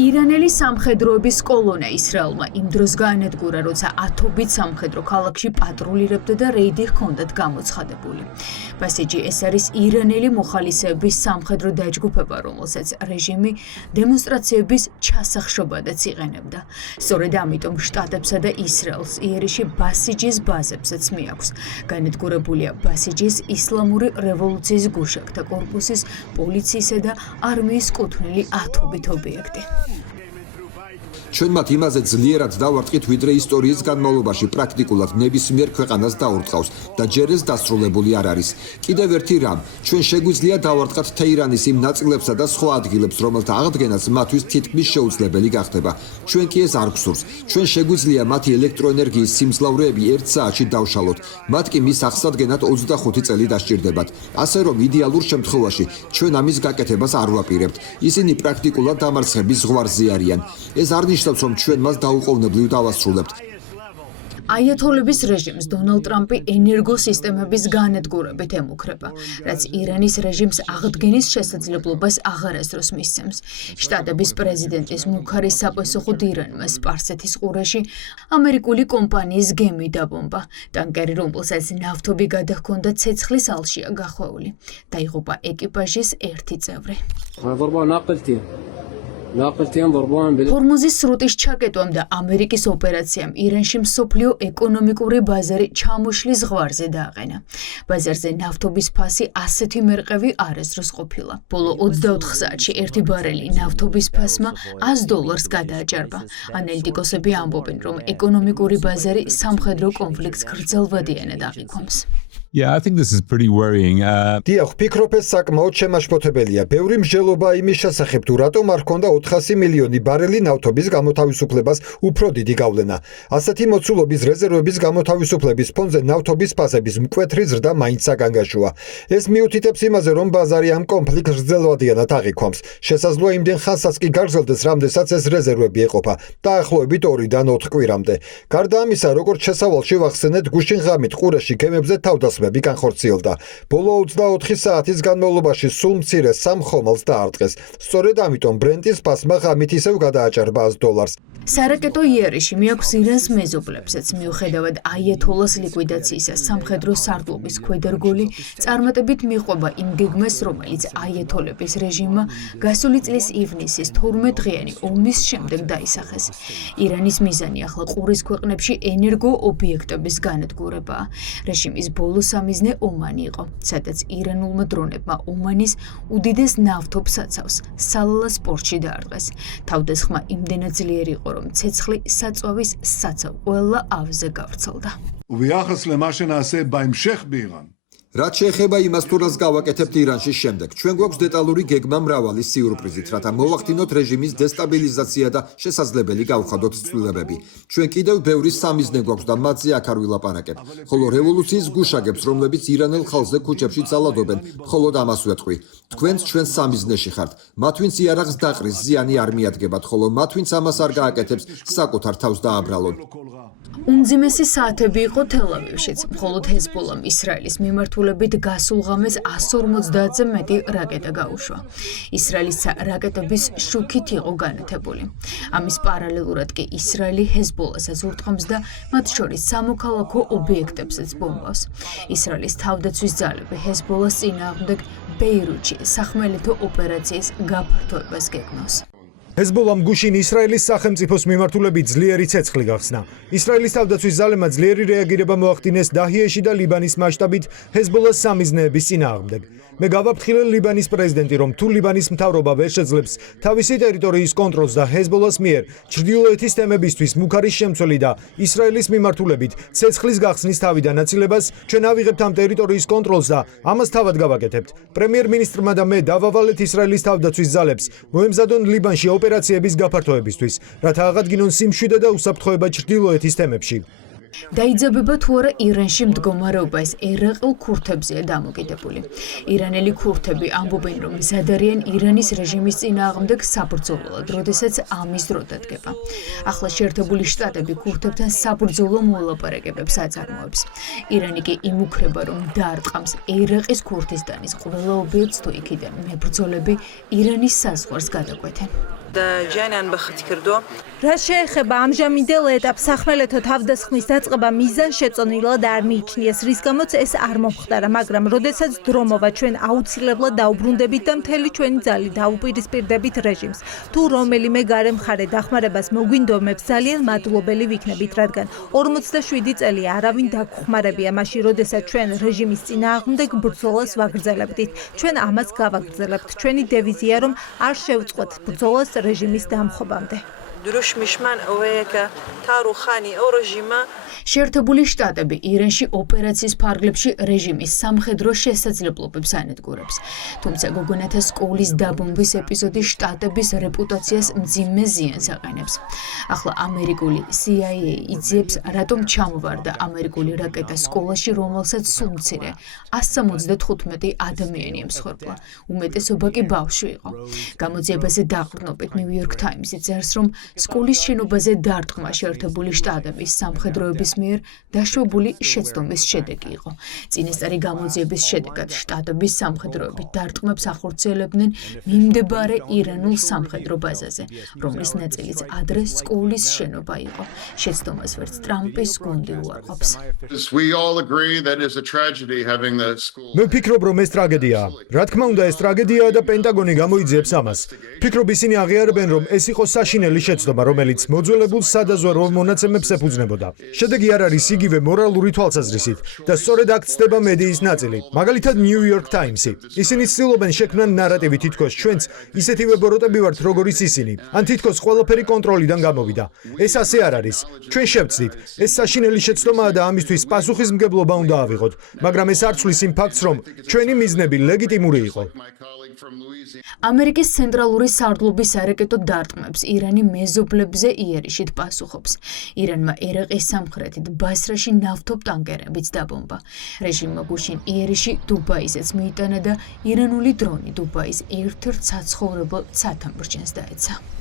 ირანელი სამხედროების კოლონა ისრაელმა იმ დროს გაანადგურა, როცა ათობით სამხედრო ქალაქში პატრულირებდა და რეიდი ჰქონდათ გამოცხადებული. ბასიჯი ეს არის ირანელი მოხალისეების სამხედრო დაჯგუფება, რომელსაც რეჟიმი დემონსტრაციების ჩასახშობადაც იყენებდა. სწორედ ამიტომ შტატებსა და ისრაელს იერიში ბასიჯის ბაზებსაც მიაქვს. განადგურებულია ბასიჯის ისლამური რევოლუციის გუშაგთა კორპუსის, პოლიციისა და არმიის კუთვნილი ათობით ობიექტი. ჩვენ მათ იმაზე ძლიერად დავარტყით, ვიდრე ისტორიის განმავლობაში პრაქტიკულად ნებისმიერ ქვეყანას დაურტყავს და ჯერ ეს დასრულებული არ არის. კიდევ ერთი რამ, ჩვენ შეგვიძლია დავარტყათ თეირანის იმ ნაწილებსა და სხვა ადგილებს, რომელთა აღდგენაც მათთვის თითქმის შეუძლებელი გახდება. ჩვენ კი ეს არ გვსურს. ჩვენ შეგვიძლია მათი ელექტროენერგიის სიმძლავრეები 1 საათში დავშალოთ. მათ კი მის აღსადგენად 25 წელი დასჭირდებათ. ასე რომ იდეალურ შემთხვევაში ჩვენ ამის გაკეთებას არ ვაპირებთ. ისინი პრაქტიკულად დამარცხების ზღვარზე არიან. ეს არ ნიშნავს, რომ ჩვენ მას დაუყოვნებლივ დავასრულებთ. აიათოლების რეჟიმს დონალდ ტრამპი ენერგოსისტემების განადგურებით ემუქრება, რაც ირანის რეჟიმს აღდგენის შესაძლებლობას აღარასდროს მისცემს. შტატების პრეზიდენტის მუქარის საპასუხოდ ირანმა სპარსეთის ყურეში ამერიკული კომპანიის გემი დაბომბა. ტანკერი, რომელსაც ნავთობი გადაჰქონდა, ცეცხლის ალშია გახვეული. დაიღუპა ეკიპაჟის ერთი წევრი. ჰორმუზის სრუტის ჩაკეტვამ და ამერიკის ოპერაციამ ირანში მსოფლიო ეკონომიკური ბაზარი ჩამოშლის ზღვარზე დააყენა. ბაზარზე ნავთობის ფასი ასეთი მერყევი არასდროს ყოფილა. ბოლო 24 საათში ერთი ბარელი ნავთობის ფასმა $100 გადააჭარბა. ანალიტიკოსები ამბობენ, რომ ეკონომიკური ბაზარი სამხედრო კონფლიქტს გრძელვადიანად აღიქვამს. Yeah, I think this is pretty worrying. დიახ, ვფიქრობ, ეს საკმაოდ შემაშფოთებელია. ბევრი მსჯელობა იმის შესახებ, თუ რატომ არ ჰქონდა 400 მილიონი ბარელი ნავთობის გამოთავისუფლებას უფრო დიდი გავლენა. ასეთი მოცულობის რეზერვების გამოთავისუფლების ფონზე ნავთობის ფასების მკვეთრი ზრდა მაინც საგანგაშოა. ეს მიუთითებს იმაზე, რომ ბაზარი ამ კონფლიქტს გრძელვადიანად აღიქვამს. შესაძლოა იმდენ ხანსაც კი გაგრძელდეს, რამდენსაც ეს რეზერვები ეყოფა, დაახლოებით 2-დან 4 კვირამდე. გარდა ამისა, როგორც შესავალში ვახსენეთ, გუშინ ღამით ყურეში გემებზე თავდასხმები განხორციელდა. ბოლო 24 საათის განმავლობაში სულ მცირე 3 ხომალდს დაარტყეს. სწორედ ამიტომ ბრენტის ფასმა ღამით ისევ გადააჭარბა $100. სარაკეტო იერიში მიაქვს ირანს მეზობლებსაც. მიუხედავად აიათოლას ლიკვიდაციისა, სამხედრო სარდლობის ქვედარგული წარმატებით მიყვება იმ გეგმას, რომელიც აიათოლების რეჟიმმა გასული წლის ივნისის 12 დღიანი ომის შემდეგ დაისახეს. ირანის მიზანი ახლა ყურის ქვეყნებში ენერგო ობიექტების განადგურებაა. რეჟიმის ბოლო სამიზნე ომანი იყო, სადაც ირანულმა დრონებმა ომანის უდიდეს ნავთობს საცავს სალალას პორტში დაარტყეს. თავდასხმა იმდენად ძლიერი იყო, რომ ცეცხლი საწვავის საცავ ყველა ავზე გავრცელდა. וביחס למה שנעשה בהמשך באיראן. რაც შეეხება იმას, თუ რას გავაკეთებთ ირანში შემდეგ, ჩვენ გვაქვს დეტალური გეგმა მრავალი სიურპრიზით, რათა მოვახდინოთ რეჟიმის დესტაბილიზაცია და შესაძლებელი გავხადოთ ცვლილებები. ჩვენ კიდევ ბევრი სამიზნე გვაქვს და მათზე აქ არ ვილაპარაკებ. ხოლო რევოლუციის გუშაგებს, რომლებიც ირანელ ხალხზე ქუჩებში ძალადობენ, მხოლოდ ამას ვეთყვი. თქვენც ჩვენ სამიზნეში ხართ. მათ ვინც იარაღს დაყრის, ზიანი არ მიადგებათ, ხოლო მათ ვინც ამას არ გააკეთებს, საკუთარ თავს დააბრალონ. უმძიმესი საათები იყო თელ-ავივშიც. მხოლოდ ჰეზბოლამ ისრაელის მიმართულებით გასულ ღამეს 150-ზე მეტი რაკეტა გაუშვა. ისრაელის რაკეტების შუქით იყო განათებული. ამის პარალელურად კი ისრაელი ჰეზბოლასაც ურტყამს და მათ შორის სამოქალაქო ობიექტებსაც ბომბავს. ისრაელის თავდაცვის ძალები ჰეზბოლას წინააღმდეგ ბეირუთში სახმელეთო ოპერაციის გაფართოებას გეგმავს. ჰეზბოლამ გუშინ ისრაელის სახელმწიფოს მიმართულებით ძლიერი ცეცხლი გახსნა. ისრაელის თავდაცვის ძალებმა ძლიერი რეაგირება მოახდინეს დაჰიეში და ლიბანის მასშტაბით ჰეზბოლას სამიზნეების წინააღმდეგ. მე გავაფრთხილე ლიბანის პრეზიდენტი, რომ თუ ლიბანის მთავრობა ვერ შეძლებს თავისი ტერიტორიის კონტროლს და ჰეზბოლას მიერ ჩრდილოეთის თემებისთვის მუქარის შემცველი და ისრაელის მიმართულებით ცეცხლის გახსნის თავიდან აცილებას, ჩვენ ავიღებთ ამ ტერიტორიის კონტროლს და ამას თავად გავაკეთებთ. პრემიერ-მინისტრმა და მე დავავალეთ ისრაელის თავდაცვის ძალებს მოემზადონ ლიბანში ოპერაციების გაფართოებისთვის, რათა აღადგინონ სიმშვიდე და უსაფრთხოება ჩრდილოეთის თემებში. დაიძაბება თუ არა ირანში მდგომარეობა, ეს ერაყელ ქურთებზეა დამოკიდებული. ირანელი ქურთები ამბობენ, რომ მზად არიან ირანის რეჟიმის წინააღმდეგ საბრძოლოდ, როდესაც ამის დრო დადგება. ახლა შეერთებული შტატები ქურთებთან საბრძოლო მოლაპარაკებებს აწარმოებს. ირანი კი იმუქრება, რომ დაარტყამს ერაყის ქურთისტანის ყველა ობიექტს, თუ იქიდან მებრძოლები ირანის საზღვარს გადაკვეთენ. რაც შეეხება ამჟამინდელ ეტაპს, სახმელეთო თავდასხმის დაწყება მიზანშეწონილად არ მიიჩნიეს, რის გამოც ეს არ მომხდარა, მაგრამ როდესაც დრო მოვა, ჩვენ აუცილებლად დაუბრუნდებით და მთელი ჩვენი ძალით დაუპირისპირდებით რეჟიმს. თუ რომელიმე გარე მხარე დახმარებას მოგვინდომებს, ძალიან მადლობელი ვიქნებით, რადგან 47 წელი არავინ დაგხმარებია მაშინ, როდესაც ჩვენ რეჟიმის წინააღმდეგ ბრძოლას ვაგრძელებდით. ჩვენ ამას გავაგრძელებთ. ჩვენი დევიზია რომ არ შევწყვეტ ბრძოლას რეჟიმის დამხობამდე. შეერთებული შტატები ირანში ოპერაციის ფარგლებში რეჟიმის სამხედრო შესაძლებლობებს ანადგურებს. თუმცა გოგონათა სკოლის დაბომბვის ეპიზოდი შტატების რეპუტაციას მძიმე ზიანს აყენებს. ახლა ამერიკული CIA იძიებს, რატომ ჩამოვარდა ამერიკული რაკეტა სკოლაში, რომელსაც სულ მცირე 175 ადამიანი ემსხვერპლა. უმეტესობა კი ბავშვი იყო. გამოძიებაზე დაყრდნობით New York Times წერს, რომ სკოლის შენობაზე დარტყმა შეერთებული შტატების სამხედროების მიერ დაშვებული შეცდომის შედეგი იყო. წინასწარი გამოძიების შედეგად შტატების სამხედროები დარტყმებს ახორციელებდნენ მიმდებარე ირანულ სამხედრო ბაზაზე, რომლის ნაწილიც ადრე სკოლის შენობა იყო. შეცდომას ვერც ტრამპის გუნდი უარყოფს. მე ვფიქრობ, რომ ეს ტრაგედიაა. რა თქმა უნდა, ეს ტრაგედიაა და პენტაგონი გამოიძიებს ამას. ვფიქრობ, ისინი აღიარებენ, რომ ეს იყო საშინელი შეცდომა, რომელიც მოძველებულ სადაზვერვო მონაცემებს ეფუძნებოდა. შედეგი არ არის იგივე მორალური თვალსაზრისით და სწორედ აქ ცდება მედიის ნაწილი. მაგალითად New York Times-ი. ისინი ცდილობენ შექმნან ნარატივი, თითქოს ჩვენც ისეთივე ბოროტები ვართ, როგორიც ისინი. ან თითქოს ყველაფერი კონტროლიდან გამოვიდა. ეს ასე არ არის. ჩვენ შევცდით. ეს საშინელი შეცდომაა და ამისთვის პასუხისმგებლობა უნდა ავიღოთ, მაგრამ ეს არ ცვლის იმ ფაქტს, რომ ჩვენი მიზნები ლეგიტიმური იყო. ამერიკის ცენტრალური სარდლობის არაკეტო დარტყმებს ირანი მეზობლებზე იერიშით პასუხობს. ირანმა ერაყის სამხრეთით ბასრაში ნავთობტანკერებიც დაბომბა. რეჟიმმა გუშინ იერიში დუბაიზეც მიიტანა და ირანული დრონი დუბაის ერთ-ერთ საცხოვრებელ ცათამბრჯენს დაეცა.